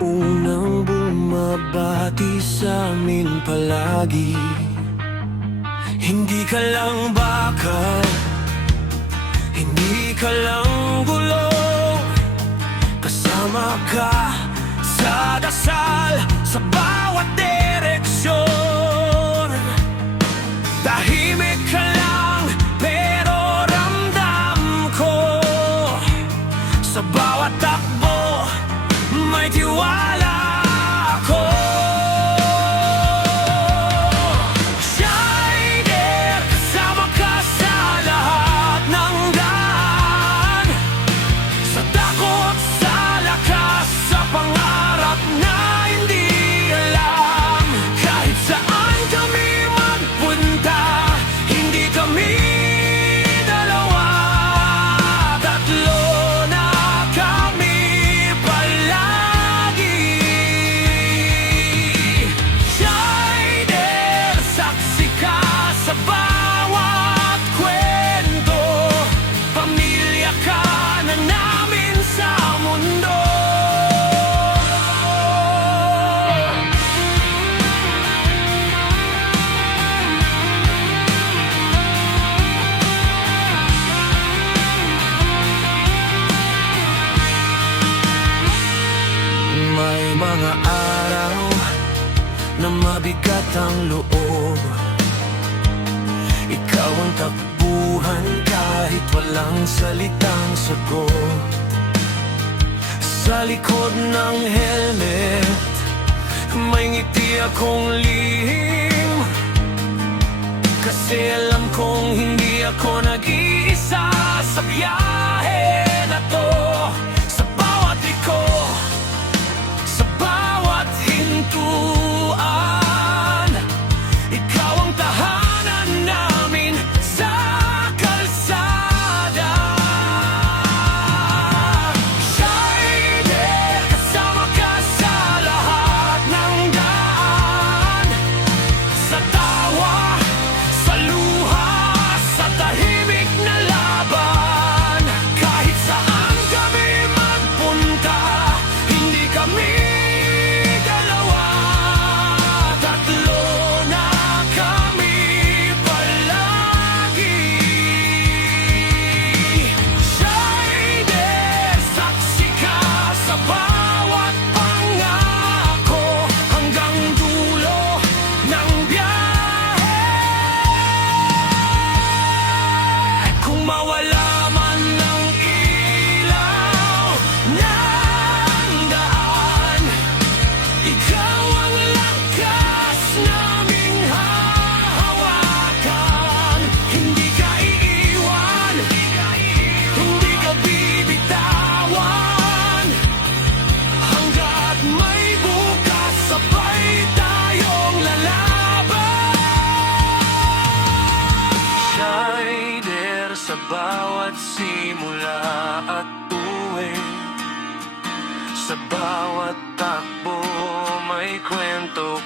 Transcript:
unang bumabati sa amin palagi. Hindi ka lang bakal, hindi ka lang gulo, kasama ka sa dasal, sa bawat direksyon. Tahimik ka lang, pero ramdam ko, sa bawat takbo may tiwala ako. Shider, kasama ka sa lahat ng daan, sa takot, sa lakas, sa pangarap na hindi alam. Kahit saan kami magpunta, hindi kami dalawa, tatlo na kami palagi. Shider, saksi ka sa bawat kwento, pamilya ka na namin sa mundo. May mga araw na mabigat ang loob, ikaw ang takbuhan kahit walang salitang sagot. Sa likod ng helmet, may ngiti akong lihim, kasi alam kong hindi ako nag-iisa sa biyahe na to. Sa bawat liko, sa bawat hintuan, ikaw ang tahanan namin sa kalsada. Shider, kasama ka sa lahat ng daan, sa tawa, sa luha, sa tahimik na laban. Kahit saan kami magpunta, hindi kami dalawa, tatlo na kami palagi. Shider, saksi ka sa bawat pangako, hanggang dulo ng biyahe. Kung mawala man ng ilaw ng daan, ikaw ang lakas naming hahawakan. Hindi ka iiwan, hindi ka bibitawan, hanggat may bukas, sabay tayong lalaban. Shider, sa bawat simula at tuwid, sa bawat takbo may kwento